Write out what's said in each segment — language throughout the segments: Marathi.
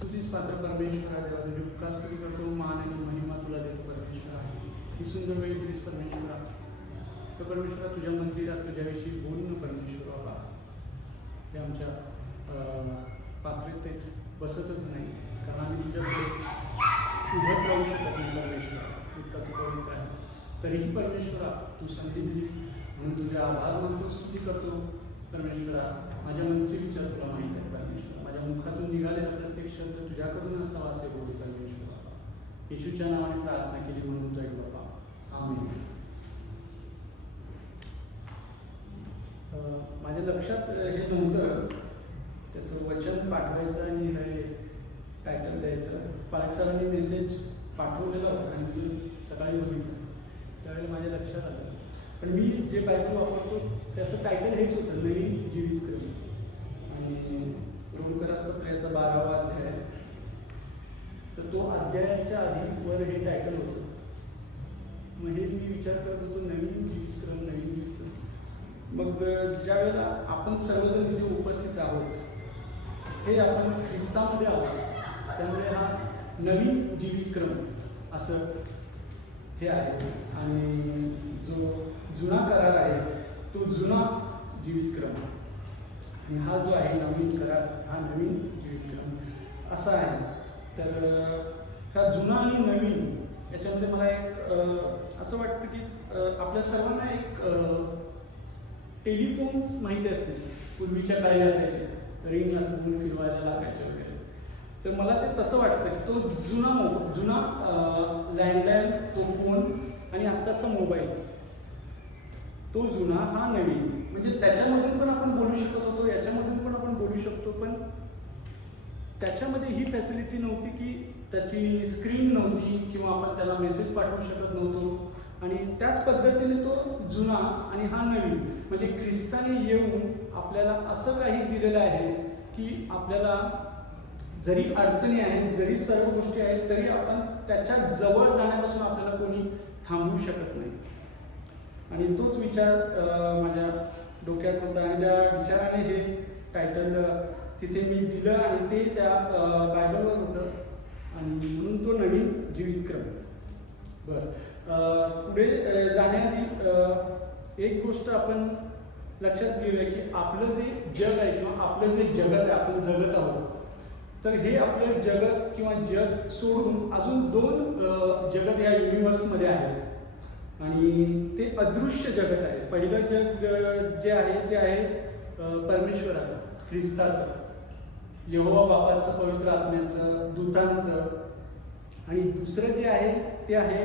स्तुतीस पात्र परमेश्वरा देवा, तुझी उपकार स्तुती करतो, मान आणि महिमा तुला देतो परमेश्वरा. ही सुंदर वेळ दिलीस परमेश्वरा. तर परमेश्वरा तुझ्या मंदिरात तुझ्याविषयी बोलणं परमेश्वर बाबा, हे आमच्या पात्रतेत बसतच नाही, कारण आम्ही तुझ्याकडे उभंच राहू शकत नाही परमेश्वरा, इतका तू पवित्र आहे. तरीही परमेश्वरा तू संधी दिलीस म्हणून तुझे आभार मानतो, स्तुती करतो परमेश्वरा. माझ्या मनचे विचार तुला माहीत आहे परमेश्वरा. माझ्या मुखातून निघालेला प्रत्येक शब्द तुझ्याकडून असावा असे बोल परमेश्वरा. येशूच्या नावाने प्रार्थना केली म्हणून तो एक बाबा, आमेन. माझ्या लक्षात हे नव्हतं त्याचं वचन पाठवायचं आणि हे टायटल द्यायचं. पालक सरांनी मेसेज पाठवलेला होता आणि मी सकाळी बघितलं त्यावेळेला माझ्या लक्षात आलं. पण मी जे बायबल वापरतो त्याचं टायटल हेच होतं, नवीन जीवित करणे. आणि रोमकरासपत्राचा 12वा अध्याय, तर तो अध्यायाच्या आधी वर हे टायटल होतं. मग हे मी विचार करत होतो, नवीन जीवित करणं, नवीन जीवित करणं. मग ज्या वेळेला आपण सर्वजण तिथे उपस्थित आहोत, हे आपण ख्रिस्तामध्ये आहोत, त्यामुळे हा नवीन जीवित क्रम असं हे आहे. आणि जो जुना करार आहे तो जुना जीवित क्रम, आणि हा जो आहे नवीन करार हा नवीन जीवित क्रम असा आहे. तर हा जुना आणि नवीन याच्यामध्ये मला एक असं वाटतं की आपल्या सर्वांना एक टेलिफोन्स माहिती असते, पूर्वीच्या काळी असायचे, रिंग असं फिरवायला लागायचे वगैरे. तर मला ते तसं वाटतं की तो जुना लँडलाईन, तो फोन आणि आत्ताचा मोबाईल, तो जुना हा नवीन. म्हणजे त्याच्यामधून पण आपण बोलू शकत होतो, याच्यामधून पण आपण बोलू शकतो, पण त्याच्यामध्ये ही फॅसिलिटी नव्हती की त्याची स्क्रीन नव्हती किंवा आपण त्याला मेसेज पाठवू शकत नव्हतो. आणि त्याच पद्धतीने तो जुना आणि हा नवीन, म्हणजे ख्रिस्ताने येऊन आपल्याला असं काही दिलेलं आहे की आपल्याला जरी अडचणी आहेत, जरी सर्व गोष्टी आहेत, तरी आपण त्याच्या जवळ जाण्यापासून आपल्याला कोणी थांबवू शकत नाही. आणि तोच विचार माझ्या डोक्यात होता आणि त्या विचाराने हे टायटल तिथे मी दिलं आणि ते त्या बायबलवर होतं, आणि म्हणून तो नवीन जीवित क्रम. बरं, पुढे जाण्याआधी एक गोष्ट आपण लक्षात घेऊया की आपलं जे जग आहे किंवा आपलं जे जगत आहे, आपण जगत आहोत, तर हे आपलं जगत किंवा जग सोडून अजून 2 जगत या युनिव्हर्समध्ये आहेत, आणि ते अदृश्य जगत आहे. पहिलं जग जे आहे ते आहे परमेश्वराचं, ख्रिस्ताचं, यहोवा बापाचं, पवित्र आत्म्याचं, दूतांचं. आणि दुसरं जे आहे ते आहे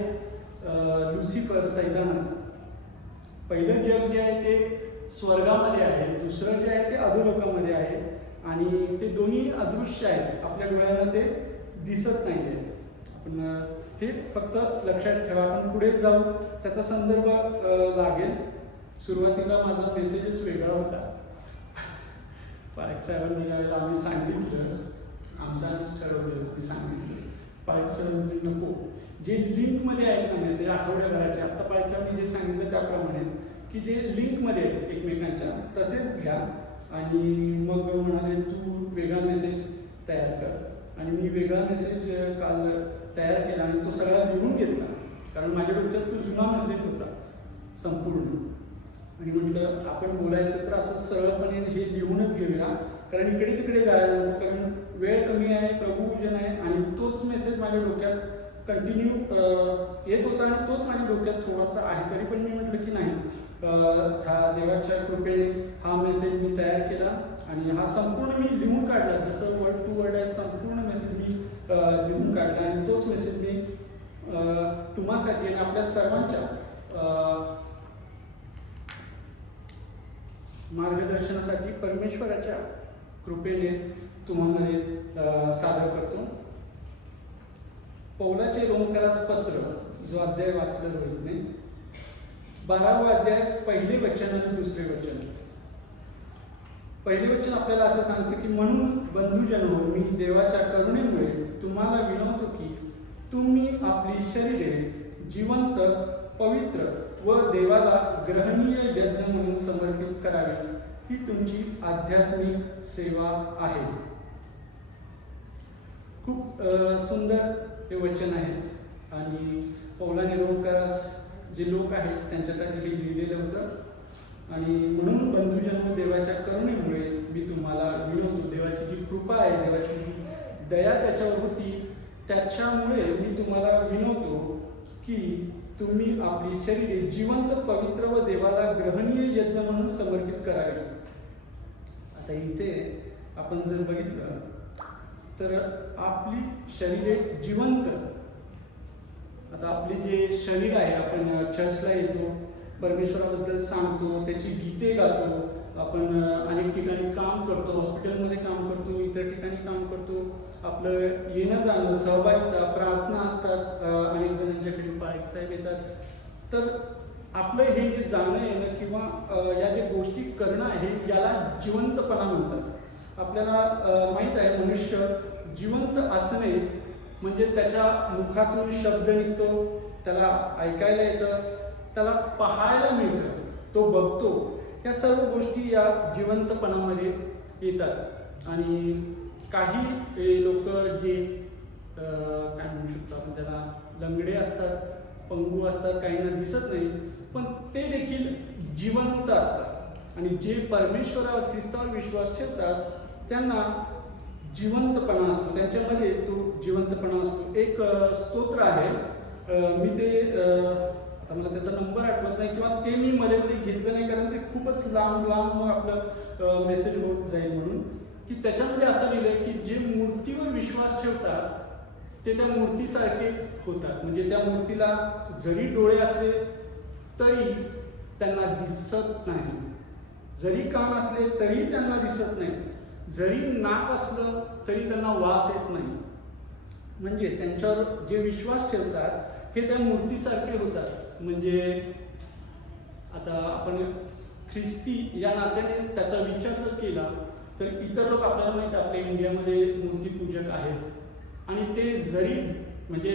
लुसिफर, सैतानाचं. पहिलं जग जे आहे ते स्वर्गामध्ये आहे, दुसरं जे आहे ते अधोलोकामध्ये आहे, आणि ते दोन्ही अदृश्य आहेत, आपल्या डोळ्यांना ते दिसत नाही आहेत. आपण हे फक्त लक्षात ठेवा. आपण पुढे जाऊ, त्याचा संदर्भ लागेल. सुरुवातीला माझा मेसेजच वेगळा होता. पालक साहेबांनी यावेळेला आम्ही सांगितलं, आमचं ठरवलं, मी सांगितलं, पालक साहेबांनी नको, जे लिंकमध्ये आहेत ना मेसेज आठवड्याभराचे, आत्ता पालक साहेबांनी जे सांगितलं त्याप्रमाणेच की जे लिंकमध्ये आहेत एकमेकांच्या तसेच घ्या. आणि मग म्हणाले तू वेगळा मेसेज तयार कर, आणि मी वेगळा मेसेज काल तयार केला आणि तो सगळा लिहून घेतला, कारण माझ्या डोक्यात तो जुना मेसेज होता संपूर्ण. आणि म्हटलं आपण बोलायचं तर असं सरळपणे हे लिहूनच घेऊया, कारण इकडे तिकडे जायला नको, कारण वेळ कमी आहे, प्रभूजन आहे, आणि तोच मेसेज माझ्या डोक्यात कंटिन्यू येत होता आणि तोच माझ्या डोक्यात थोडासा आहे. तरी पण मी म्हटलं की नाही, हा देवाच्या कृपेने हा मेसेज मी तयार केला आणि हा संपूर्ण मी लिहून काढला, जसं वर्ड टू वर्ड आहे, संपूर्ण मेसेज मी लिहून काढला. आणि तोच मेसेज मी तुम्हासाठी आणि आपल्या सर्वांच्या मार्गदर्शनासाठी परमेश्वराच्या कृपेने तुम्हाला सादर करतो. पौलाचे रोमकरास पत्र, जो अध्याय वाचला होईल नाही, 12वा अध्याय, पहिले वचन आणि दुसरे वचन. पहिले वचन आपल्याला असं सांगते की म्हणून बंधुजनो, मी देवाच्या करुणेमुळे तुम्हाला विनवतो की तुम्ही आपली शरीरे जिवंत, पवित्र व देवाला ग्रहणीय यज्ञ म्हणून समर्पित करावी, ही तुमची आध्यात्मिक सेवा आहे. खूप सुंदर हे वचन आहे आणि पौलाने रोमकारास जे लोक आहेत त्यांच्यासाठी हे लिहिलेलं होतं. आणि म्हणून बंधुजन देवाच्या करुणेमुळे मी तुम्हाला विनवतो, देवाची जी कृपा आहे, देवाची जी दया त्याच्यावर होती, त्याच्यामुळे मी तुम्हाला विनवतो की तुम्ही आपली शरीरे जिवंत, पवित्र व देवाला ग्रहणीय यज्ञ म्हणून समर्पित करावी. आता इथे आपण जर बघितलं तर आपली शरीरे जिवंत, आता आपले जे शरीर आहे, आपण चर्चला येतो, परमेश्वराबद्दल सांगतो, त्याची गीते गातो, आपण अनेक ठिकाणी काम करतो, हॉस्पिटलमध्ये काम करतो, इतर ठिकाणी काम करतो, आपलं येणं जाणं, सहभागिता, प्रार्थना असतात, अनेक जणांच्याकडे पाळीक साहेब येतात. तर आपलं हे जे जाणं येणं किंवा या ज्या गोष्टी करणं आहे याला जिवंतपणा म्हणतात. आपल्याला माहीत आहे मनुष्य जिवंत असणे म्हणजे त्याच्या मुखातून शब्द निघतो, त्याला ऐकायला येतं, त्याला पाहायला मिळतं, तो बघतो, या सर्व गोष्टी या जिवंतपणामध्ये येतात. आणि काही लोक जे काय म्हणू शकतो आपण त्याला, लंगडे असतात, पंगू असतात, काहींना दिसत नाही, पण ते देखील जिवंत असतात. आणि जे परमेश्वरावर, ख्रिस्तावर विश्वास ठेवतात त्यांना जिवंतपणा असतो, त्यांच्यामध्ये तो जिवंतपणा असतो. एक स्तोत्र आहे, मी ते आता मला त्याचा नंबर आठवत नाही किंवा ते मी मध्ये घेतलं नाही, कारण ते खूपच लांब मग आपलं मेसेज होत जाईल म्हणून, की त्याच्यामध्ये असं लिहिलंय की जे मूर्तीवर विश्वास ठेवतात ते त्या मूर्तीसारखेच होतात. म्हणजे त्या मूर्तीला जरी डोळे असले तरी त्यांना दिसत नाही, जरी कान असले तरी त्यांना दिसत नाही, जरी नाक असलं तरी त्यांना वास येत नाही. म्हणजे त्यांच्यावर जे विश्वास ठेवतात हे त्या मूर्तीसारखे होतात. म्हणजे आता आपण ख्रिस्ती या नात्याने त्याचा विचार जर केला तर इतर लोक, आपल्याला माहिती आहे आपल्या इंडियामध्ये मूर्तीपूजक आहेत आणि ते जरी म्हणजे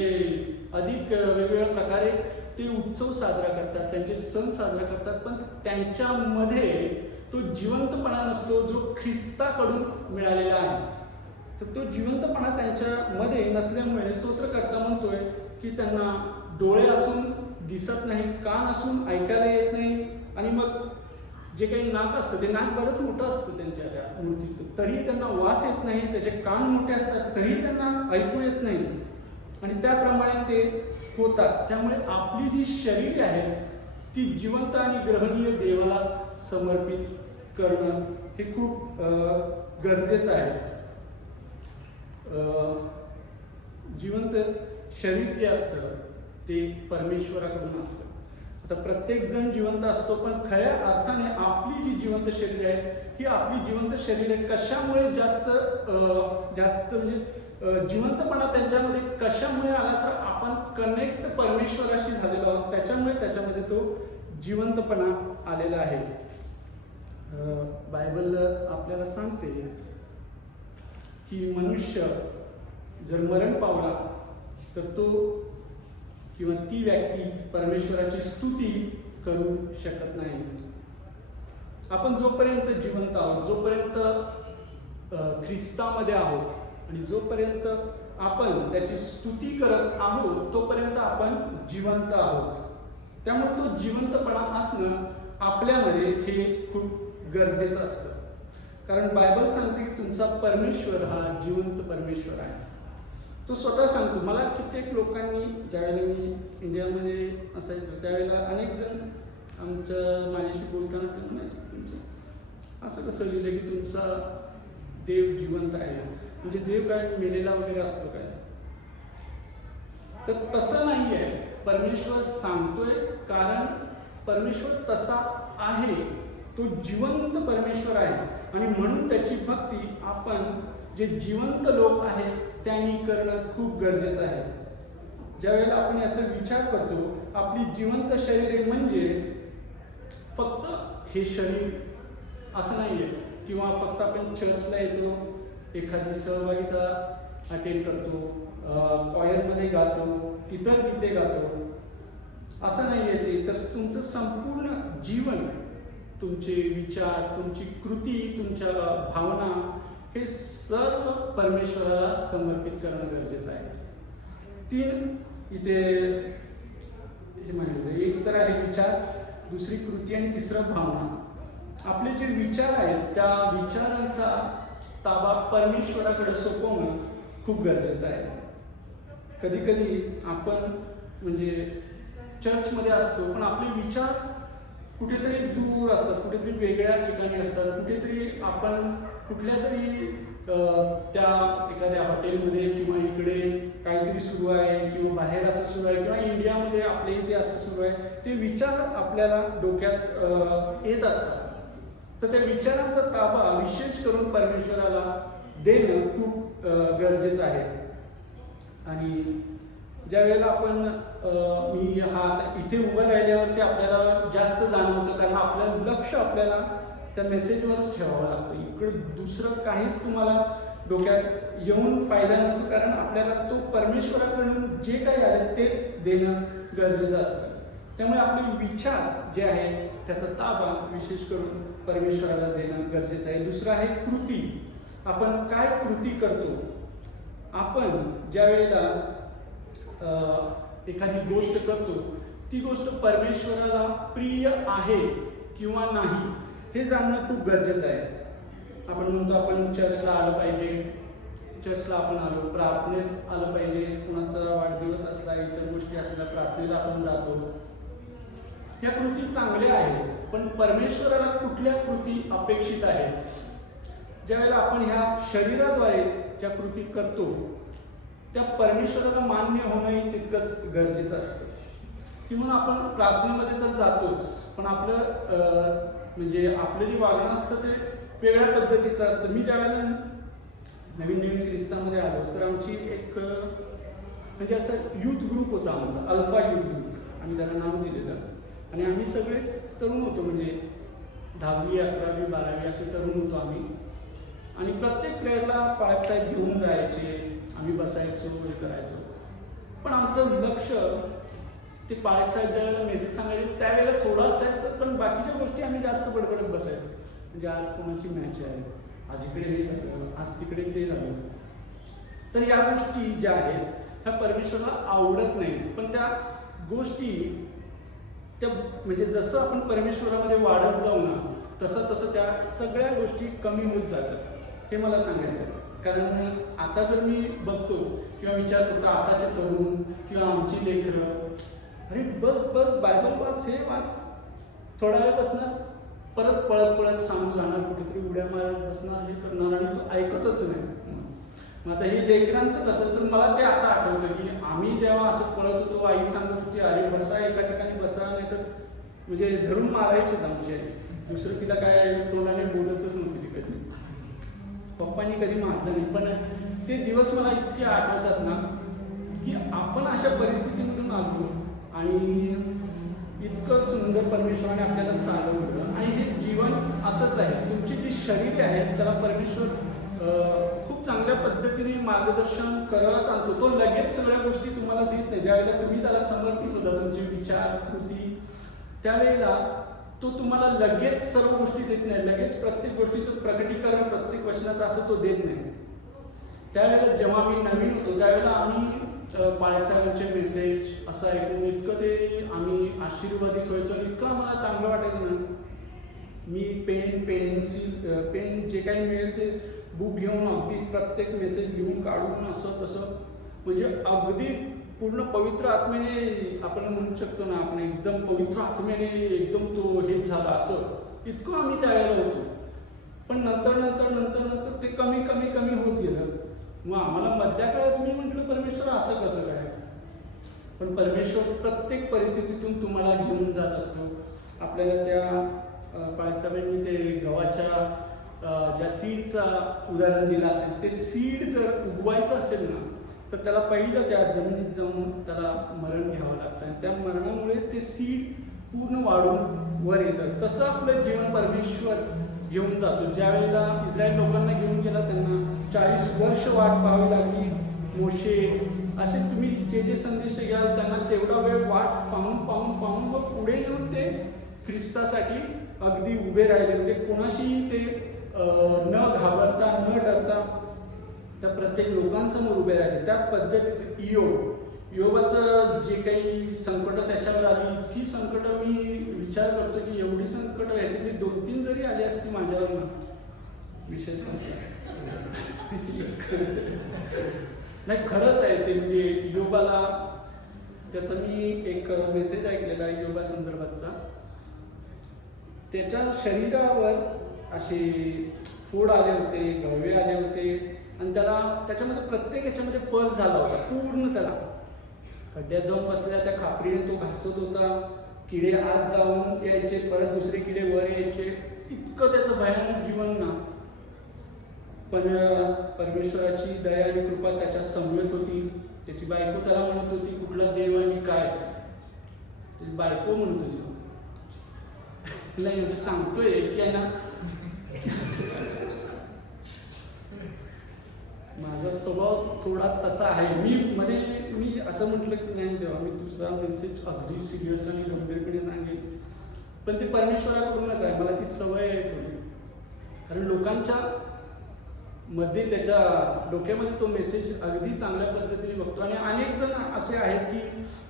अधिक वेगवेगळ्या प्रकारे ते उत्सव साजरा करतात, त्यांचे सण साजरा करतात, पण त्यांच्यामध्ये तो जिवंतपणा नसतो जो ख्रिस्ताकडून मिळालेला आहे. तर तो जिवंतपणा त्यांच्यामध्ये नसल्यामुळे स्तोत्रकर्ता म्हणतोय की त्यांना डोळे असून दिसत नाही, कान असून ऐकायला येत नाही, आणि मग जे काही नाक असतं ते नाक बरंच मोठं असतं त्यांच्या त्या मूर्तीचं, तरी त्यांना वास येत नाही, त्याचे कान मोठे असतात तरी त्यांना ऐकू येत नाही, आणि त्याप्रमाणे ते होतात. त्यामुळे आपली जी शरीरे आहेत ती जिवंत आणि ग्रहणीय देवाला समर्पित करणं हे खूप गरजेचं आहे. जिवंत शरीर जे असतं ते परमेश्वराकडून असतं. आता प्रत्येक जण जिवंत असतो, पण खऱ्या अर्थाने आपली जी जिवंत शरीर आहे ही आपली जिवंत शरीर आहे कशामुळे जास्त म्हणजे जिवंतपणा त्यांच्यामध्ये कशामुळे आला, तर आपण कनेक्ट परमेश्वराशी झालेलो आहोत, त्याच्यामध्ये तो जिवंतपणा आलेला आहे. बायबल आपल्याला सांगते की मनुष्य जर मरण पावला तर तो किंवा ती व्यक्ती परमेश्वराची स्तुती करू शकत नाही. आपण जोपर्यंत जिवंत आहोत, जोपर्यंत ख्रिस्तामध्ये आहोत आणि जोपर्यंत आपण त्याची स्तुती करत आहोत तोपर्यंत आपण जिवंत आहोत. त्यामुळे तो जिवंतपणा असणं आपल्यामध्ये हे खूप गरजेचं असतं. कारण बायबल सांगते की तुमचा परमेश्वर हा जिवंत परमेश्वर आहे. तो स्वतः सांगतो. मला कित्येक लोकांनी, ज्यावेळेला मी इंडियामध्ये असायचो त्यावेळेला अनेक जण माझ्याशी बोलताना ते म्हणायचे, तुमचं असं कसं लिहिलं की तुमचा देव जिवंत आहे, म्हणजे देव काय मेलेला वगैरे असतो काय? तर तसं नाही आहे. परमेश्वर सांगतोय कारण परमेश्वर तसा आहे, तो जिवंत परमेश्वर आहे, आणि म्हणून त्याची भक्ती आपण जे जिवंत लोक आहेत त्यांनी करणं खूप गरजेचं आहे. ज्यावेळेला आपण याचा विचार करतो, आपली जिवंत शरीरे म्हणजे फक्त हे शरीर असं नाही आहे, किंवा फक्त आपण चर्चला येतो, एखादी सहभागिता अटेंड करतो, कॉयरमध्ये गातो, इतर गीते गातो, असं नाही आहे ते. तर तुमचं संपूर्ण जीवन, तुमचे विचार, तुमची कृती, तुमच्या भावना हे सर्व परमेश्वराला समर्पित करणं गरजेचं आहे. 3 इथे हे म्हणलेलं, एक तर आहे विचार, दुसरी कृती आणि तिसरं भावना. आपले जे विचार आहेत त्या विचारांचा ताबा परमेश्वराकडे सोपवणं खूप गरजेचं आहे. कधी कधी आपण म्हणजे चर्चमध्ये असतो पण आपले विचार कुठेतरी दूर असतात, कुठेतरी वेगळ्या ठिकाणी असतात, कुठेतरी आपण कुठल्या तरी त्या एखाद्या हॉटेलमध्ये किंवा इकडे काहीतरी सुरू आहे किंवा बाहेर असं सुरू आहे किंवा इंडियामध्ये आपल्या इथे असं सुरू आहे. ते विचार आपल्याला डोक्यात येत असतात. तर त्या विचारांचा ताबा विशेष करून परमेश्वराला देणं खूप गरजेचं आहे. आणि ज्या वेळेला आपण मी इथे उभं राहिल्यावरती आपल्याला जास्त जाणवतं, कारण आपलं लक्ष आपल्याला त्या मेसेजवरच ठेवावं लागतं. इकडं दुसरं काहीच तुम्हाला डोक्यात येऊन फायदा नसतो, कारण आपल्याला तो परमेश्वराकडून जे काही आलं तेच देणं गरजेचं असतं. त्यामुळे आपले विचार जे आहेत त्याचा ताबा विशेष करून परमेश्वराला देणं गरजेचं आहे. दुसरं आहे कृती. आपण काय कृती करतो. आपण ज्या वेळेला एखादी गोष्ट करतो ती गोष्ट परमेश्वराला प्रिय आहे किंवा नाही हे जाणणं खूप गरजेचं आहे. आपण म्हणतो आपण चर्चला आलं पाहिजे, चर्चला आपण आलो, प्रार्थनेत आलं पाहिजे, कुणाचा वाढदिवस असला, इतर गोष्टी असल्या प्रार्थनेला आपण जातो. या कृती चांगल्या आहेत, पण परमेश्वराला कुठल्या कृती अपेक्षित आहेत. ज्यावेळेला आपण ह्या शरीराद्वारे ज्या कृती करतो त्या परमेश्वराला मान्य होणंही तितकंच गरजेचं असतं. किंवा आपण प्रार्थनेमध्ये तर जातोच, पण आपलं म्हणजे आपलं जे वागणं असतं ते वेगळ्या पद्धतीचं असतं. मी ज्यावेळेला नवीन ख्रिस्तामध्ये आलो तर आमची एक म्हणजे असं युथ ग्रुप होता आमचा, अल्फा युथ ग्रुप, आम्ही त्याला नाव दिलेलं. आणि आम्ही सगळेच तरुण होतो, म्हणजे 10वी 11वी 12वी असे तरुण होतो आम्ही. आणि प्रत्येक प्रेयरला पाळक साहेब घेऊन जायचे, आम्ही बसायचो, हे करायचो. पण आमचं लक्ष ते पाळक साहेब ज्यावेळेला मेसेज सांगायचे त्यावेळेला थोडं असायचं, पण बाकीच्या गोष्टी आम्ही जास्त बडबडत बसायचो. म्हणजे आज कोणाची मॅच आहे, आज इकडे हे झालं, आज तिकडे ते झालं. तर या गोष्टी ज्या आहेत ह्या परमेश्वराला आवडत नाही. पण त्या गोष्टी त्या म्हणजे जसं आपण परमेश्वरामध्ये वाढत जाऊ ना तसं तसं त्या सगळ्या गोष्टी कमी होत जातात हे मला सांगायचं आहे. कारण आता जर मी बघतो किंवा विचार करतो आताचे तरुण किंवा आमची लेकरं, अरे बस बस बायबल वाच, हे वाच, थोडा वेळ बसणार, परत पळत पळत सांगू जाणार, कुठेतरी उड्या मारत बसणार, हे करणार आणि तो ऐकतच नाही. मग आता हे लेकरांचं कसं, तर मला ते आता आठवतं की आम्ही जेव्हा असं पळत होतो आई सांगत होती अरे बसा, एका ठिकाणी बसा, नाही तर म्हणजे धरून मारायचेच आमचे. दुसरं तिला काय तोंडाने बोलतच नव्हती ती कधी, पप्पांनी कधी मारलं नाही. पण ते दिवस मला इतके आठवतात ना की आपण अशा परिस्थितीतून आलो आणि इतकं सुंदर परमेश्वराने आपल्याला चालवलं. आणि हे जीवन असंच आहे, तुमची जी शरीरे आहेत त्याला परमेश्वर खूप चांगल्या पद्धतीने मार्गदर्शन करत आणतो. तो लगेच सगळ्या गोष्टी तुम्हाला देत नाही. ज्यावेळेला तुम्ही त्याला समर्पित होता, तुमचे विचार कृती, त्यावेळेला तो तुम्हाला लगेच सर्व गोष्टी देत नाही. लगेच प्रत्येक गोष्टीचं प्रकटीकरण प्रत्येक वचनाचं असं तो देत नाही. त्यावेळेला जेव्हा मी नवीन होतो त्यावेळेला आम्ही पाळसाहेबांचे मेसेज असं ऐकून इतकं ते आम्ही आशीर्वादित व्हायचो आणि इतकं आम्हाला चांगलं वाटायचं ना. मी पेन जे काही मिळेल ते बुक घेऊन अगदी प्रत्येक मेसेज घेऊन काढून असं तसं म्हणजे अगदी पूर्ण पवित्र आत्म्याने आपण म्हणू शकतो ना, आपण एकदम पवित्र आत्म्याने एकदम तो हेच झाला असं इतकं आम्ही त्यावेळेला होतो. पण नंतर नंतर नंतर नंतर ते कमी कमी कमी होत गेलं. मग आम्हाला मधल्या काळात मी म्हटलं परमेश्वर असं कसं काय. पण परमेश्वर प्रत्येक परिस्थितीतून तुम्हाला घेऊन जात असतो. आपल्याला त्या पाळसाहेबांनी ते गव्हाच्या ज्या सीडचा उदाहरण दिलं असेल, ते सीड जर उगवायचं असेल ना तर त्याला पहिलं त्या जमिनीत जाऊन त्याला मरण घ्यावं लागतं आणि त्या मरणामुळे ते सीड पूर्ण वाढून वर येतं. तसं आपलं जीवन परमेश्वर घेऊन जातो. ज्या वेळेला इस्रायल लोकांना घेऊन गेला त्यांना 40 वर्ष वाट पाहावी लागली. मोशे असे तुम्ही जे संदेश घ्याल त्यांना तेवढा वेळ वाट पाहून पाहून पाहून मग पुढे येऊन ते ख्रिस्तासाठी अगदी उभे राहिले. म्हणजे कोणाशीही ते न घाबरता न डरता त्या प्रत्येक लोकांसमोर उभे राहिले. त्या पद्धतीचे योबाचं जे काही संकट त्याच्यावर आली, इतकी संकट मी विचार करतो की एवढी संकट याच्यातली 2-3 जरी आली असती माझ्यावर ना विषय नाही. खरंच आहे ते म्हणजे योबाला, त्याचा मी एक मेसेज ऐकलेला आहे योबा संदर्भातचा. त्याच्या शरीरावर असे फोड आले होते, गळवे आले होते आणि त्याला त्याच्यामध्ये प्रत्येक याच्यामध्ये पस झाला होता पूर्ण. त्याला खड्ड्यात जाऊन बसलेल्या त्या खापरीने तो घासत होता. किडे आत जाऊन यायचे, परत दुसरे किडे वर यायचे. इतकं त्याचं भयानक जीवन ना. पण परमेश्वराची दया आणि कृपा त्याच्या समवेत होती. त्याची बायको त्याला म्हणत होती कुठला देव आणि काय. त्याची बायको म्हणत होती नाही सांगतोय की आहे ना माझा स्वभाव थोडा तसा आहे. मी असं म्हटलं की नाही देवा मी तुझा मेसेज अगदी सिरियस आणि गंभीरपणे सांगेन, पण ते परमेश्वराकडूनच आहे. मला ती सवय आहे थोडी, कारण लोकांच्या मध्ये त्याच्या डोक्यामध्ये तो मेसेज अगदी चांगल्या पद्धतीने बघतो. आणि अनेक जण असे आहेत की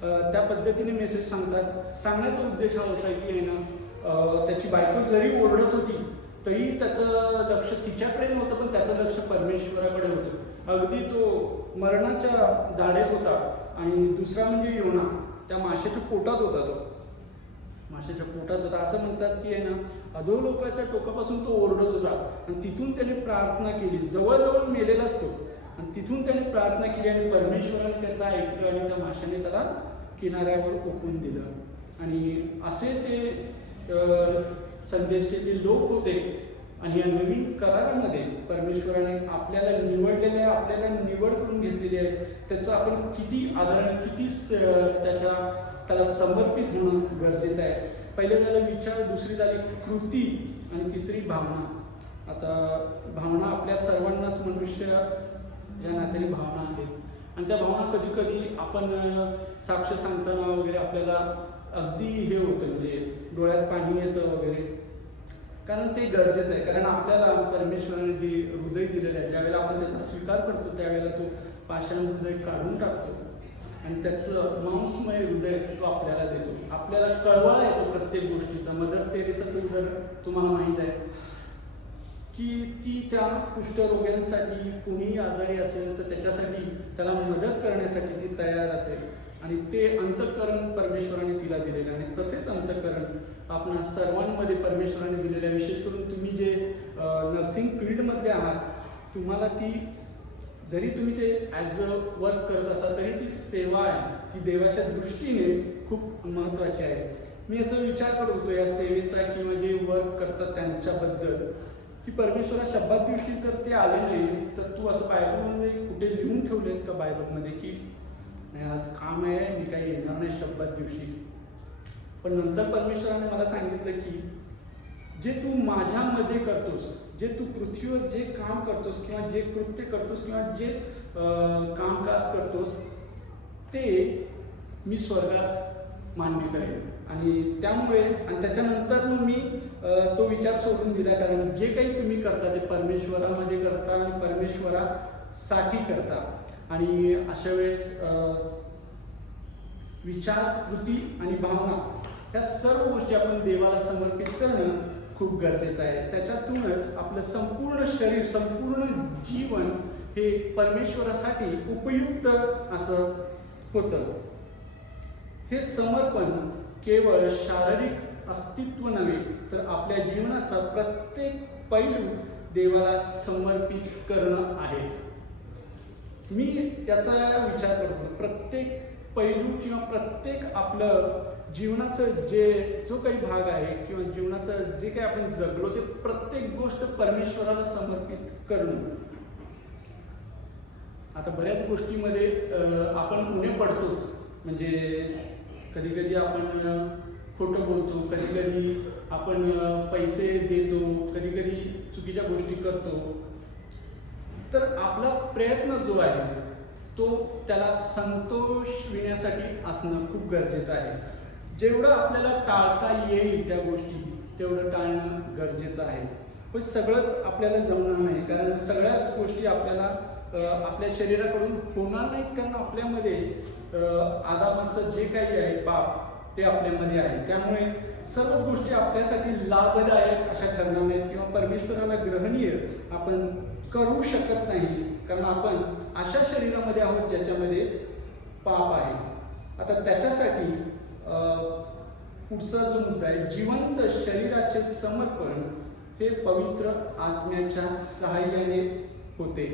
त्या पद्धतीने मेसेज सांगतात. सांगण्याचा उद्देश हा होता की आहे ना त्याची बायको जरी ओरडत होती तरी त्याचं लक्ष तिच्याकडे नव्हतं, पण त्याचं लक्ष परमेश्वराकडे होतं. अगदी तो मरणाच्या दाढेत होता. आणि दुसरा म्हणजे योना त्या माशाच्या पोटात होता. तो माशाच्या पोटात होता. असं म्हणतात की आहे ना अधोलोकाच्या टोकापासून तो ओरडत होता आणि तिथून त्याने प्रार्थना केली. जवळजवळ मेलेलाच तो, आणि तिथून त्याने प्रार्थना केली आणि परमेश्वराने त्याचं ऐकलं आणि त्या माशाने त्याला किनाऱ्यावर ओकून दिलं. आणि असे ते संदेशातील लोक होते. आणि या नवीन करारामध्ये परमेश्वराने आपल्याला निवडलेले आहे, आपल्याला निवड करून घेतलेली आहे. त्याचं आपण किती आदरण, किती त्याला समर्पित होणं गरजेचं आहे. पहिले झालं विचार, दुसरी झाली कृती आणि तिसरी भावना. आता भावना आपल्या सर्वांनाच, मनुष्य या नात्याने भावना आहेत. आणि त्या भावना कधी कधी आपण साक्ष सांगताना वगैरे आपल्याला अगदी हे होतं, म्हणजे डोळ्यात पाणी येतं वगैरे, कारण ते गरजेचं आहे. कारण आपल्याला परमेश्वराने जे हृदय दिलेलं आहे, ज्यावेळेला आपण त्याचा स्वीकार करतो त्यावेळेला तो पाषाण हृदय काढून टाकतो आणि त्याचं मांसमय हृदय तो आपल्याला देतो. आपल्याला कळवळा येतो प्रत्येक गोष्टीचा. मदर तेरेसाचं उदाहरण तुम्हाला माहीत आहे की ती त्या कुष्ठरोग्यांसाठी, कुणीही आजारी असेल तर त्याच्यासाठी त्याला मदत करण्यासाठी ती तयार असेल. आणि ते अंतःकरण परमेश्वराने तिला दिलेलं. आणि तसेच अंतःकरण आपणा सर्वांमध्ये परमेश्वराने दिलेलं आहे. विशेष करून तुम्ही जे नर्सिंग फील्डमध्ये आहात, तुम्हाला ती, जरी तुम्ही ते ॲज अ वर्क करत असाल तरी ती सेवा आहे, ती देवाच्या दृष्टीने खूप महत्त्वाची आहे. मी याचा विचार करत होतो या सेवेचा किंवा जे वर्क करतात त्यांच्याबद्दल, की परमेश्वरा शब्दात दिवशी जर ते आले नाही तर तू असं बायबलमध्ये कुठे लिहून ठेवलेस का बायबलमध्ये की नाही आज काम आहे, मी काही येणार नाही शब्दात दिवशी. पण नंतर परमेश्वराने मला सांगितलं की जे तू माझ्यामध्ये करतोस, जे तू पृथ्वीवर जे काम करतोस किंवा जे कृत्य करतोस किंवा जे कामकाज करतोस ते मी स्वर्गात मान्य करेन. आणि त्यामुळे आणि त्याच्यानंतर मग मी तो विचार सोडून दिला, कारण जे काही तुम्ही करता ते परमेश्वरामध्ये करता आणि परमेश्वरासाठी करता. आणि अशा वेळेस विचार, कृती आणि भावना या सर्व गोष्टी आपण देवाला समर्पित करणं खूप गरजेचं आहे. त्याच्यातूनच आपलं संपूर्ण शरीर, संपूर्ण जीवन हे परमेश्वरासाठी उपयुक्त असं होतं. हे समर्पण केवळ शारीरिक अस्तित्व नव्हे तर आपल्या जीवनाचा प्रत्येक पैलू देवाला समर्पित करणं आहे. मी याचा विचार करतो. प्रत्येक पैलू किंवा प्रत्येक आपलं जीवनाचं जो काही भाग आहे किंवा जीवनाचं जे काही आपण जगलो ते प्रत्येक गोष्ट परमेश्वराला समर्पित करणं. आता बऱ्याच गोष्टीमध्ये आपण उणे पडतोच. म्हणजे कधी कधी आपण खोटं बोलतो, कधी कधी आपण पैसे देतो, कधी कधी चुकीच्या गोष्टी करतो. तर आपला प्रयत्न जो आहे तो त्याला संतोषविण्यासाठी असणं खूप गरजेचं आहे. जेवढं आपल्याला टाळता येईल त्या गोष्टी तेवढं टाळणं गरजेचं आहे. पण सगळंच आपल्याला जमणार नाही, कारण सगळ्याच गोष्टी आपल्याला आपल्या शरीराकडून होणार नाहीत, कारण आपल्यामध्ये आदामाचं जे काही आहे पाप ते आपल्यामध्ये आहे. त्यामुळे सर्व गोष्टी आपल्यासाठी लाभदायक अशा ठरणार नाहीत किंवा परमेश्वराला ग्रहणीय आपण करू शकत नाही, कारण आपण अशा शरीरामध्ये आहोत ज्याच्यामध्ये पाप आहे. आता त्याच्यासाठी पुढचा जो मुद्दा आहे, जिवंत शरीराचे समर्पण हे पवित्र आत्म्याच्या सहाय्याने होते.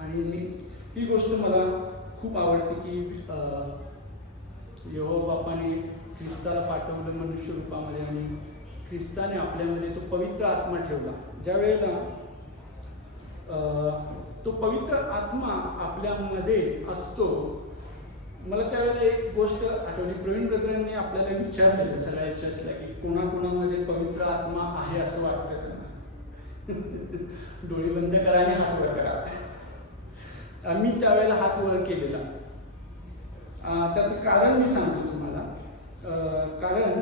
आणि ही गोष्ट मला खूप आवडते की यहोवा बापाने ख्रिस्ताला पाठवलं मनुष्य रूपामध्ये आणि ख्रिस्ताने आपल्यामध्ये तो पवित्र आत्मा ठेवला. ज्या वेळेला तो पवित्र आत्मा आपल्यामध्ये असतो, मला त्यावेळेला एक गोष्ट आठवली. प्रवीण ब्रदरांनी आपल्याला विचारलेलं सगळ्या चर्चेला की कोणाकोणामध्ये पवित्र आत्मा आहे असं वाटतं का? डोळे बंद करा आणि हात वर करा. मी त्यावेळेला हात वर केलेला. त्याचं कारण मी सांगतो तुम्हाला. कारण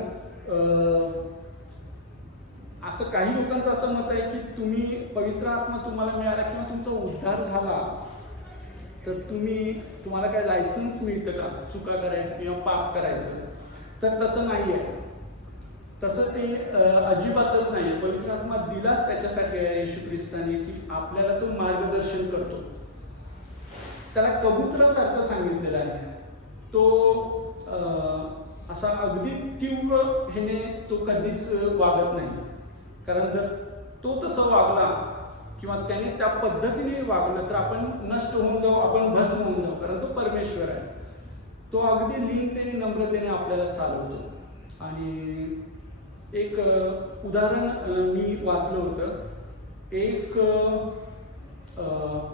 असं काही लोकांचं असं मत आहे की तुम्ही पवित्र आत्मा तुम्हाला मिळाला किंवा तुमचा उद्धार झाला तर तुम्हाला काय लायसन्स मिळतं का चुका करायचं किंवा पाप करायचं? तर तसं नाही आहे. तसं ते अजिबातच नाही आहे. पवित्र आत्मा दिलाच त्याच्यासाठी आहे येशू ख्रिस्ताने की आपल्याला तो मार्गदर्शन करतो. त्याला कबुतरासारखं सांगितलेलं आहे. तो असा अगदी तीव्र ह्याने तो कधीच वागत नाही, कारण जर तो तसं वागला किंवा त्याने त्या पद्धतीने वागलं तर आपण नष्ट होऊन जाऊ, आपण भस्म होऊन जाऊ, कारण तो परमेश्वर आहे. तो अगदी लीनतेने नम्रतेने आपल्याला चालवतो. आणि एक उदाहरण मी वाचलं होतं. एक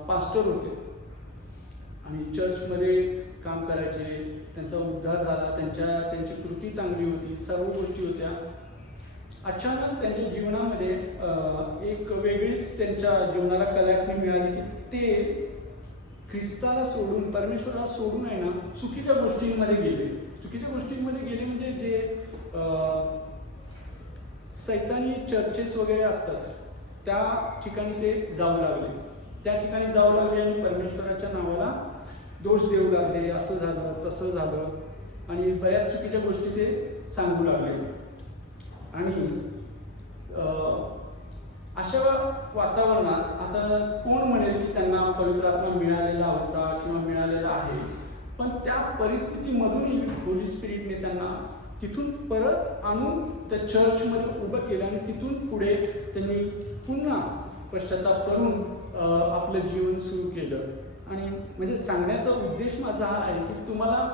पास्टर होते आणि चर्चमध्ये काम करायचे. त्यांचा उद्धार झाला, त्यांची कृती चांगली होती, सर्व गोष्टी होत्या. अचानक त्यांच्या जीवनामध्ये एक वेगळीच त्यांच्या जीवनाला कलाटणी मिळाली की ते ख्रिस्ताला सोडून, परमेश्वराला सोडून आहे ना चुकीच्या गोष्टींमध्ये गेले. चुकीच्या गोष्टींमध्ये गेले म्हणजे जे सैतानी चर्चेस वगैरे असतात त्या ठिकाणी ते जाऊ लागले. त्या ठिकाणी जाऊ लागले आणि परमेश्वराच्या नावाला दोष देऊ लागले. असं झालं, तसं झालं आणि बऱ्याच चुकीच्या गोष्टी ते सांगू लागले. आणि अशा वातावरणात आता कोण म्हणेल की त्यांना पवित्र आत्मा मिळालेला होता किंवा मिळालेला आहे, पण त्या परिस्थितीमधूनही होली स्पिरिटने त्यांना तिथून परत आणून त्या चर्चमध्ये उभं केलं आणि तिथून पुढे त्यांनी पुन्हा पश्चाताप करून आपलं जीवन सुरू केलं. आणि म्हणजे सांगण्याचा उद्देश माझा हा आहे की तुम्हाला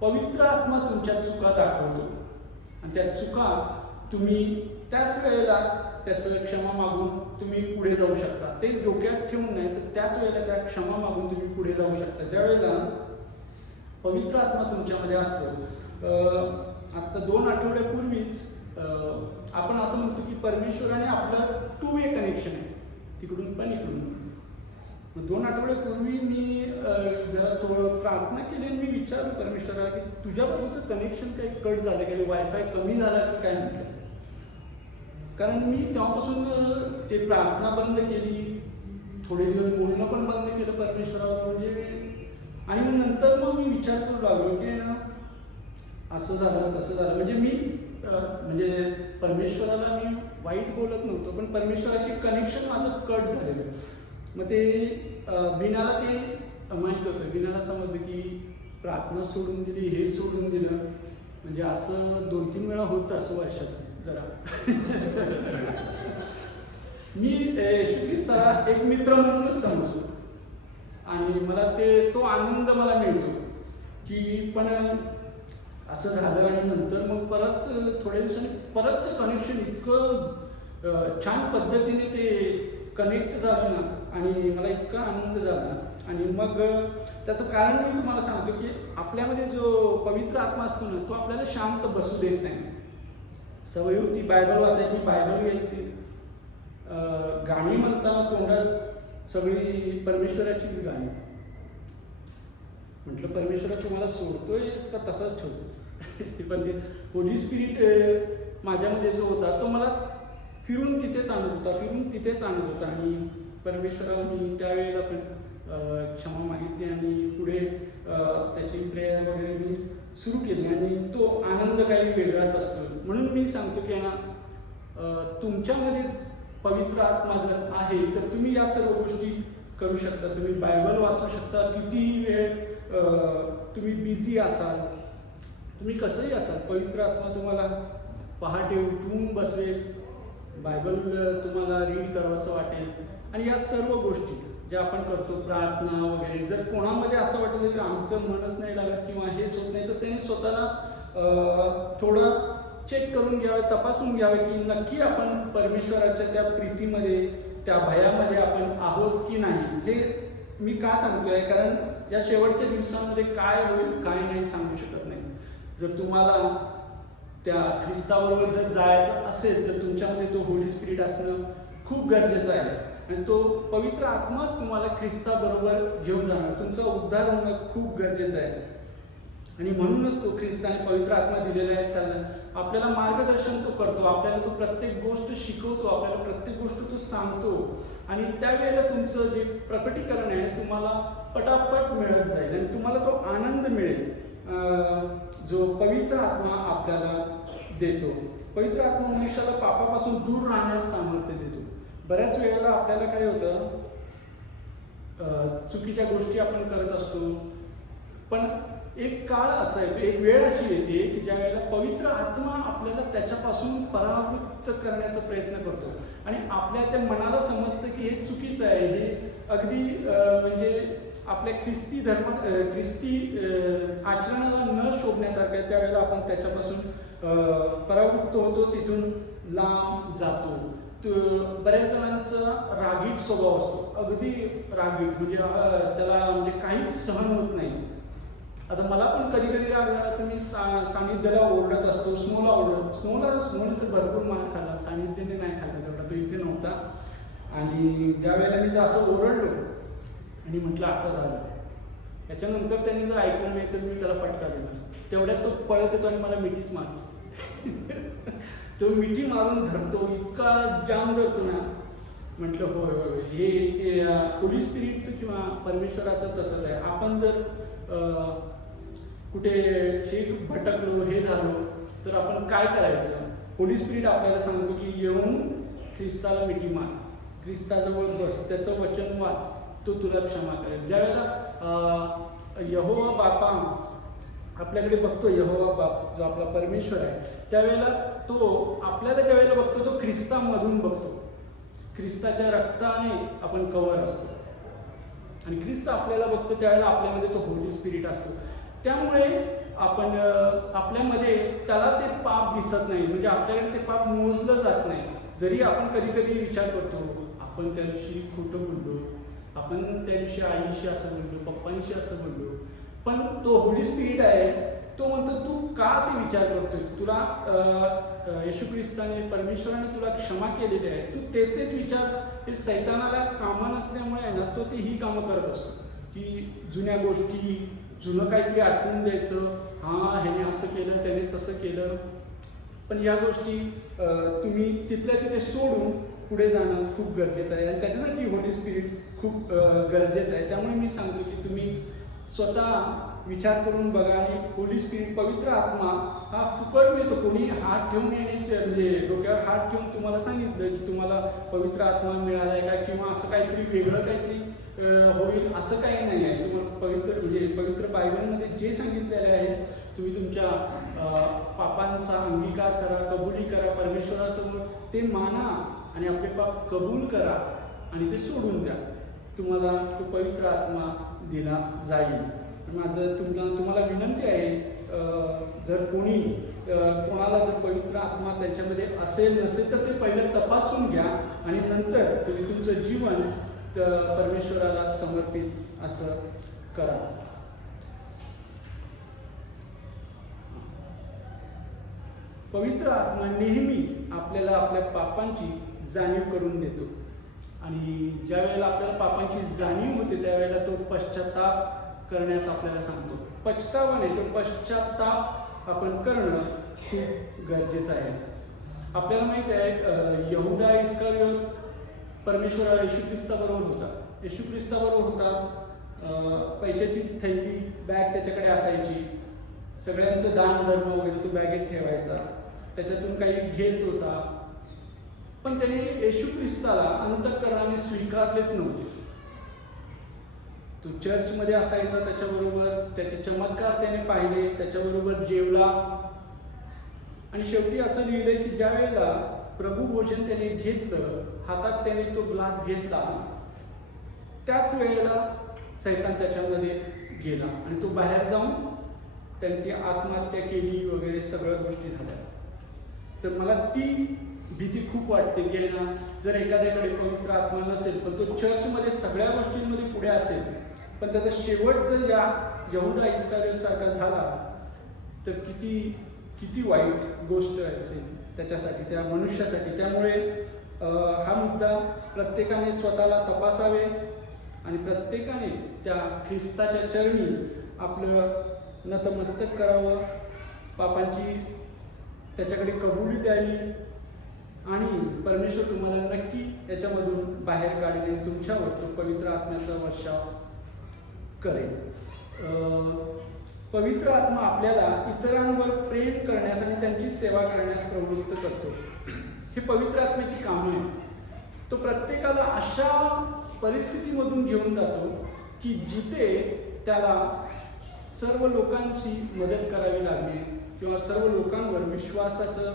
पवित्र आत्मा तुमच्या चुका दाखवतो आणि त्या चुका तुम्ही त्याच वेळेला त्याचं क्षमा मागून तुम्ही पुढे जाऊ शकता. तेच डोक्यात ठेवून नाही तर त्याच वेळेला त्या क्षमा मागून तुम्ही पुढे जाऊ शकता. ज्या वेळेला पवित्र आत्मा तुमच्यामध्ये असतो. आता 2 आठवड्यापूर्वीच आपण असं म्हणतो की परमेश्वराने आपलं 2 वे कनेक्शन आहे, तिकडून पण इकडून. 2 आठवड्यापूर्वी मी जरा थोडं प्रार्थना केली आणि मी विचारलं परमेश्वराला की तुझ्या बाजूचं कनेक्शन काही कट झालं, काही वायफाय कमी झाला की काय म्हटलं. कारण मी तेव्हापासून ते प्रार्थना बंद केली, थोडे दिवस बोलणं पण बंद केलं परमेश्वरावर. म्हणजे आणि मग नंतर मग मी विचार करू लागलो की ना असं झालं तसं झालं. म्हणजे मी म्हणजे परमेश्वराला मी वाईट बोलत नव्हतो, पण परमेश्वराशी कनेक्शन माझं कट झालेलं. मग ते बिनाला ते माहीत होतं. बिनाला समजलं की प्रार्थना सोडून दिली, हे सोडून दिलं. म्हणजे असं 2-3 वेळा होतं असं वर्षात जरा. मी येशू ख्रिस्ताला एक मित्र म्हणूनच समजतो आणि मला तो आनंद मला मिळतो की पण असं झालं. आणि नंतर मग परत थोड्या दिवसांनी परत ते कनेक्शन इतकं छान पद्धतीने ते कनेक्ट झालं ना आणि मला इतका आनंद झाला. आणि मग त्याचं कारण मी तुम्हाला सांगतो की आपल्यामध्ये जो पवित्र आत्मा असतो ना तो आपल्याला शांत बसू देत नाही. सवय होती बायबल वाचायची, बायबल घ्यायची, गाणी म्हणताना तोंडात सगळी परमेश्वराचीच गाणी. म्हटलं परमेश्वर तुम्हाला सोडतोयस का तसाच ठेवतो. पण ते होली स्पिरिट माझ्यामध्ये जो होता तो मला फिरून तिथेच आणत होता आणि परमेश्वराला मी त्यावेळेला पण क्षमा मागितली आणि पुढे त्याची प्रेयर वगैरे मी सुरू केली आणि तो आनंद काही वेगळाच असतो. म्हणून मी सांगतो की ना तुमच्यामध्ये पवित्र आत्मा जर आहे तर तुम्ही या सर्व गोष्टी करू शकता. तुम्ही बायबल वाचू शकता, कितीही वेळ तुम्ही बिझी असाल, तुम्ही कसंही असाल, पवित्र आत्मा तुम्हाला पहाटे उठवून बसवेल, बायबल तुम्हाला रीड करावंसं वाटेल. आणि या सर्व गोष्टी ज्या आपण करतो, प्रार्थना वगैरे, जर कोणामध्ये असं वाटतं की आमचं मनच नाही लागत किंवा हेच होत नाही, तर त्यांनी स्वतःला थोडं चेक करून घ्यावे, तपासून घ्यावे की नक्की आपण परमेश्वराच्या त्या प्रीतीमध्ये, त्या भयामध्ये आपण आहोत की नाही. हे मी का सांगतोय, कारण या शेवटच्या दिवसामध्ये काय होईल काय नाही सांगू शकत नाही. जर तुम्हाला त्या ख्रिस्ताबरोबर जर जायचं असेल तर तुमच्यामध्ये तो होली स्पिरिट असणं खूप गरजेचं आहे आणि तो पवित्र आत्माच तुम्हाला ख्रिस्ताबरोबर घेऊन जाणार. तुमचा उद्धार होणं खूप गरजेचं आहे आणि म्हणूनच तो ख्रिस्ताने पवित्र आत्मा दिलेला आहे. त्याला आपल्याला मार्गदर्शन तो करतो, आपल्याला तो प्रत्येक गोष्ट शिकवतो, आपल्याला प्रत्येक गोष्ट तो सांगतो आणि त्यावेळेला तुमचं जे प्रकटीकरण आहे तुम्हाला पटापट मिळत जाईल आणि तुम्हाला तो आनंद मिळेल जो पवित्र आत्मा आपल्याला देतो. पवित्र आत्मा मनुष्याला पापापासून दूर राहण्यास सामर्थ्य देतो. बऱ्याच वेळेला आपल्याला काय होतं, चुकीच्या गोष्टी आपण करत असतो, पण एक काळ असा येतो, एक वेळ अशी येते की ज्या वेळेला पवित्र आत्मा आपल्याला त्याच्यापासून परावृत्त करण्याचा प्रयत्न करतो आणि आपल्या त्या मनाला समजतं की हे चुकीचं आहे, हे अगदी म्हणजे आपल्या ख्रिस्ती आचरणाला न शोभण्यासारखं आहे. त्यावेळेला आपण त्याच्यापासून परावृत्त होतो, तिथून लांब जातो. बऱ्याच जणांचा रागीट स्वभाव असतो, अगदी रागीट, म्हणजे त्याला म्हणजे काहीच सहन होत नाही. आता मला पण कधी कधी राग झाला तर मी सानिध्याला ओरडत असतो, स्नोला तर भरपूर मार खाल्ला, सानिध्याने नाही खाल्ला तेवढा, तो इथे नव्हता. आणि ज्या वेळेला मी जर असं ओरडलो आणि म्हटलं आता झालं, त्याच्यानंतर त्यांनी जर ऐकलं नाही तर मी त्याला फटका दिला, तेवढ्यात तो पळत येतो आणि मला मिठीच मारतो. तो मिठी मारून धरतो, इतका जाम धरतो ना. म्हटलं होय होय, हे होली स्पिरिटचं किंवा परमेश्वराचं तसंच आहे. आपण जर कुठे भटकलो, हे झालो तर आपण काय करायचं, होली स्पिरिट आपल्याला सांगतो की येऊन ख्रिस्ताला मिठी मार, ख्रिस्ताजवळ बस, त्याचं वचन वाच, तो तुला क्षमा करेल. ज्यावेळेला यहोवा बापा आपल्याकडे बघतो, यहोवा बाप जो आपला परमेश्वर आहे, त्यावेळेला तो आपल्याला ज्यावेळेला बघतो तो ख्रिस्तामधून बघतो. ख्रिस्ताच्या रक्ताने आपण कव्हर असतो आणि ख्रिस्त आपल्याला बघतो त्यावेळेला आपल्यामध्ये तो होली स्पिरिट असतो. त्यामुळे आपण आपल्यामध्ये त्याला ते पाप दिसत नाही, म्हणजे आपल्याकडे ते पाप मोजलं जात नाही. जरी आपण कधी कधी विचार करतो आपण त्या दिवशी खोटं बोललो, आपण त्या दिवशी आईशी असं बोललो, पप्पांशी असं बोललो, पण तो होली स्पिरिट आहे, तो म्हणतो तू का ते विचार करतोय, तुला येशू ख्रिस्ताने परमेश्वराने तुला क्षमा केलेली आहे, तू तेच विचार, हे सैतानाला कामं नसल्यामुळे आहे ना, तो ते ही कामं करत असतो की जुन्या गोष्टी, जुनं काहीतरी आठवून द्यायचं, हां ह्याने असं केलं, त्याने तसं केलं. पण या गोष्टी तुम्ही तिथल्या तिथे सोडून पुढे जाणं खूप गरजेचं आहे आणि त्याच्यासाठी होली स्पिरिट खूप गरजेचं आहे. त्यामुळे मी सांगतो की तुम्ही स्वतः विचार करून बघा आणि होली स्पिरिट, पवित्र आत्मा हा फुकट मिळतो. कोणी हात ठेवून येण्याचे, म्हणजे डोक्यावर हात ठेवून तुम्हाला सांगितलं की तुम्हाला पवित्र आत्मा मिळाला आहे का किंवा असं काहीतरी वेगळं काहीतरी होईल असं काही नाही आहे. तुम्हाला पवित्र बायबलमध्ये जे सांगितलेले आहे, तुम्ही तुमच्या पापांचा अंगीकार करा, कबुली करा परमेश्वरासमोर, ते माना आणि आपले पाप कबूल करा आणि ते सोडून द्या, तुम्हाला तो पवित्र आत्मा दिला जाईल. माझं तुम्हाला विनंती आहे, जर कोणाला जर पवित्र आत्मा त्यांच्यामध्ये असेल नसेल तर ते पहिलं तपासून घ्या आणि नंतर तुम्ही तुमचं जीवन परमेश्वराला समर्पित असं करा. पवित्र आत्मा नेहमी आपल्याला आपल्या पापांची जाणीव करून देतो आणि ज्या वेळेला आपल्याला पापांची जाणीव होते त्यावेळेला तो पश्चाताप करण्यास आपल्याला सांगतो. पछतावा नाही, तो पश्चाताप आपण करणं खूप गरजेचं आहे. आपल्याला माहित आहे यहुदा इस्करियोत परमेश्वर येशू ख्रिस्ताबरोबर होता. येशू ख्रिस्ताबरोबर होता. पैशाची थैली बॅग त्याच्याकडे असायची. सगळ्यांचं दान धर्म वगैरे तो बॅगेत ठेवायचा. त्याच्यातून काही घेत होता. पण त्याने येशू ख्रिस्ताला अंतःकरणाने स्वीकारलेच नव्हते. तो चर्चमध्ये असायचा, त्याच्याबरोबर त्याचे चमत्कार त्याने पाहिले, त्याच्याबरोबर जेवला. आणि शेवटी असं लिहिलंय की ज्या वेळेला प्रभू भोजन त्याने घेतलं, हातात त्याने तो ग्लास घेतला, त्याच वेळेला सैतान त्याच्यामध्ये गेला आणि तो बाहेर जाऊन त्याने ती आत्महत्या केली वगैरे सगळ्या गोष्टी झाल्या. तर मला ती भीती खूप वाटते की आहे ना, जर एखाद्याकडे पवित्र आत्मा नसेल पण तो चर्चमध्ये सगळ्या गोष्टींमध्ये पुढे असेल, पण त्याचा शेवट जर या यहुदा इस्करियोत सारखा झाला तर किती किती वाईट गोष्ट असेल त्याच्यासाठी, त्या मनुष्यासाठी. त्यामुळे हा मुद्दा प्रत्येकाने स्वतःला तपासावे आणि प्रत्येकाने त्या ख्रिस्ताच्या चरणी आपलं नतमस्तक करावं, पापांची त्याच्याकडे कबुली द्यावी आणि परमेश्वर तुम्हाला नक्की याच्यामधून बाहेर काढेल, तुमच्यावर तो पवित्र आत्म्याचा वर्षाव करेल. पवित्र आत्मा आपल्याला इतरांवर प्रेम करण्यास आणि त्यांची सेवा करण्यास प्रवृत्त करतो. हे पवित्र आत्म्याची कामं आहे. तो प्रत्येकाला अशा परिस्थितीमधून घेऊन जातो की जिथे त्याला सर्व लोकांची मदत करावी लागली किंवा सर्व लोकांवर विश्वासाचं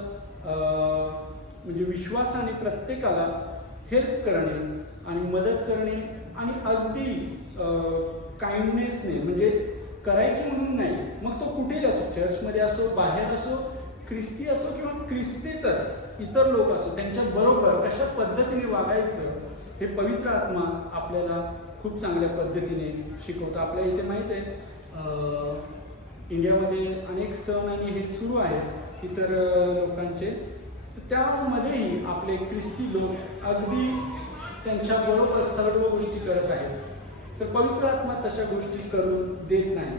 म्हणजे विश्वासाने प्रत्येकाला हेल्प करणे आणि मदत करणे आणि अगदी काइंडनेसने, म्हणजे करायचे म्हणून नाही, मग तो कुठेही असो, चर्चमध्ये असो, बाहेर असो, ख्रिस्ती असो किंवा ख्रिस्तेतर इतर लोक असो, त्यांच्या बरोबर कशा पद्धतीने वागायचं हे पवित्र आत्मा आपल्याला खूप चांगल्या पद्धतीने शिकवतो. आपल्या इथे माहीत आहे इंडियामध्ये अनेक सण आणि हे सुरू आहेत इतर लोकांचे, तर त्यामध्येही आपले ख्रिस्ती लोक अगदी त्यांच्याबरोबर सर्व गोष्टी करत आहेत. तर पवित्र आत्मा तशा गोष्टी करून देत नाही.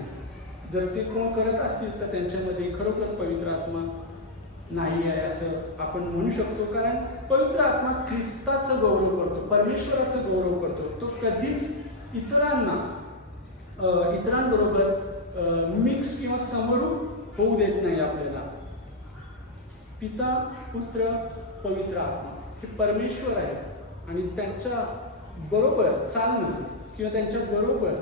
जर ते कोण करत असतील तर त्यांच्यामध्ये खरोखर पवित्र आत्मा नाही आहे असं आपण म्हणू शकतो. कारण पवित्र आत्मा ख्रिस्ताचा गौरव करतो, परमेश्वराचा गौरव करतो. तो कधीच इतरांबरोबर मिक्स किंवा समरूप होऊ देत नाही आपल्याला. पिता, पुत्र, पवित्र आत्मा हे परमेश्वर आहेत आणि त्यांच्या बरोबर चालणं किंवा त्यांच्या बरोबर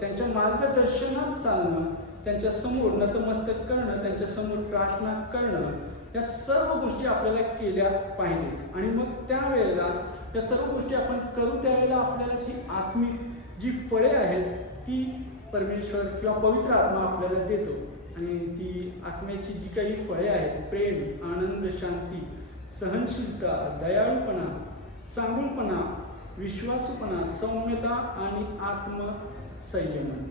त्यांच्या मार्गदर्शनात चालणं, त्यांच्या समोर नतमस्तक करणं, त्यांच्या समोर प्रार्थना करणं, या सर्व गोष्टी आपल्याला केल्या पाहिजेत. आणि मग त्यावेळेला या सर्व गोष्टी आपण करू त्यावेळेला आपल्याला ती आत्मिक जी फळे आहेत ती परमेश्वर किंवा पवित्र आत्मा आपल्याला देतो. आणि ती आत्म्याची जी काही फळे आहेत, प्रेम, आनंद, शांती, सहनशीलता, दयाळूपणा, चांगुलपणा, विश्वासूपणा, सौम्यता आणि आत्मसंयमन.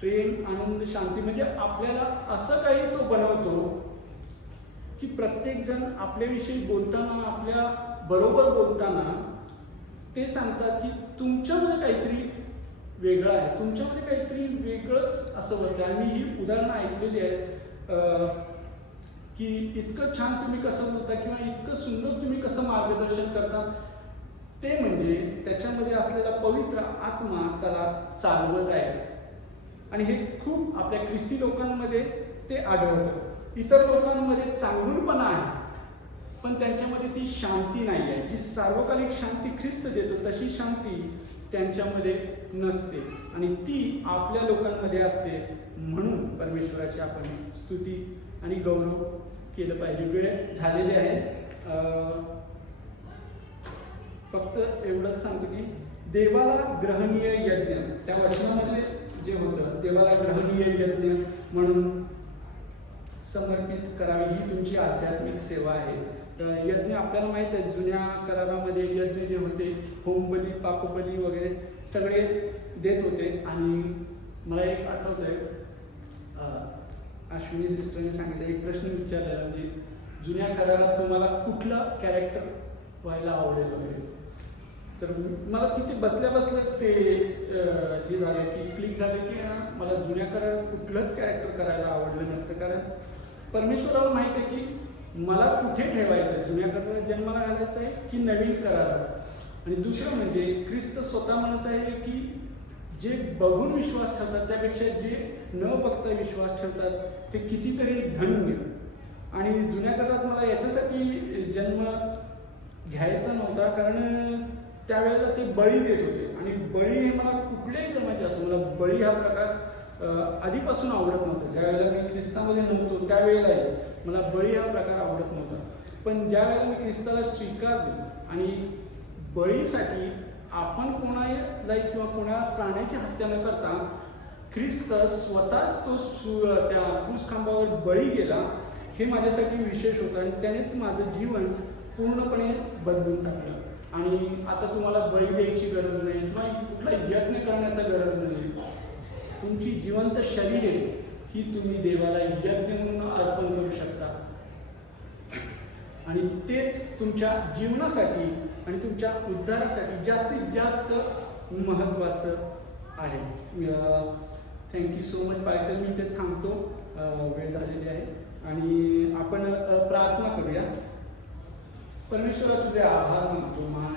प्रेम, आनंद, शांती म्हणजे आपल्याला असं काही तो बनवतो की प्रत्येक जण आपल्याविषयी बोलताना, आपल्या बरोबर बोलताना ते सांगतात की तुमच्यामध्ये काहीतरी वेगळं आहे, तुमच्यामध्ये काहीतरी वेगळंच असं बसतं. आणि मी ही उदाहरणं ऐकलेली आहेत की इतकं छान तुम्ही कसं बोलता किंवा इतकं सुंदर तुम्ही कसं मार्गदर्शन करता, ते म्हणजे त्याच्यामध्ये असलेला पवित्र आत्मा त्याला चालवत आहे. आणि हे खूप आपल्या ख्रिस्ती लोकांमध्ये ते आढळतं. इतर लोकांमध्ये चांगुलपणा आहे पण त्यांच्यामध्ये ती शांती नाही आहे. जी सार्वकालिक शांती ख्रिस्त देतो तशी शांती त्यांच्यामध्ये नसते आणि ती आपल्या लोकांमध्ये असते. म्हणून परमेश्वराची आपण स्तुती आणि गौरव केलं पाहिजे. वेळ झालेली आहे. फक्त एवढंच सांगतो की देवाला ग्रहणीय यज्ञ, त्या वचनामध्ये जे होतं, देवाला ग्रहणीय यज्ञ म्हणून समर्पित करावी ही तुमची आध्यात्मिक सेवा आहे. यज्ञ आपल्याला माहीत आहे, जुन्या करारामध्ये यज्ञ जे होते, होमबली, पापबली वगैरे सगळे देत होते. आणि मला एक आठवतंय, अश्विनी सिस्टरने सांगितलं, एक प्रश्न विचारलेला, म्हणजे जुन्या करारात तुम्हाला कुठलं कॅरेक्टर व्हायला आवडेल वगैरे. तर मला तिथे बसल्या बसल्याच ते हे झालं की क्लिक झालं की मला जुन्या करारात कुठलंच कॅरेक्टर करायला आवडलं नसतं. कारण परमेश्वराला माहिती आहे की मला कुठे ठेवायचं आहे, जुन्या करारात जन्माला घालायचं आहे की नवीन करारात. आणि दुसरं म्हणजे ख्रिस्त स्वतः म्हणत आहे की जे बघून विश्वास ठेवतात त्यापेक्षा जे न बघता विश्वास ठेवतात ते कितीतरी धन्य. आणि जुन्या करारात मला याच्यासाठी जन्म घ्यायचा नव्हता कारण त्यावेळेला ते बळी देत होते आणि बळी हे मला कुठल्याही धर्माचे असो, मला बळी हा प्रकार आधीपासून आवडत नव्हता. ज्यावेळेला मी ख्रिस्तामध्ये नव्हतो त्यावेळेलाही मला बळी हा प्रकार आवडत नव्हता. पण ज्यावेळेला मी ख्रिस्ताला स्वीकारले आणि बळीसाठी आपण कोणालाही किंवा कोणा प्राण्याची हत्या न करता ख्रिस्त स्वतःच तो त्या क्रूसखांबावर बळी गेला, हे माझ्यासाठी विशेष होतं आणि त्यानेच माझं जीवन पूर्णपणे बदलून टाकलं. आणि आता तुम्हाला बळी द्यायची गरज नाही किंवा कुठला यज्ञ करण्याचा गरज नाही. तुमची जिवंत शरीरे ही तुम्ही देवाला यज्ञ म्हणून अर्पण करू शकता आणि तेच तुमच्या जीवनासाठी आणि तुमच्या उद्धारासाठी जास्तीत जास्त महत्त्वाचं आहे. थँक्यू सो मच पायसल. मी इथे थांबतो, वेळ झालेली आहे आणि आपण प्रार्थना करूया. परमेश्वरा तुझे आभार मानतो, महान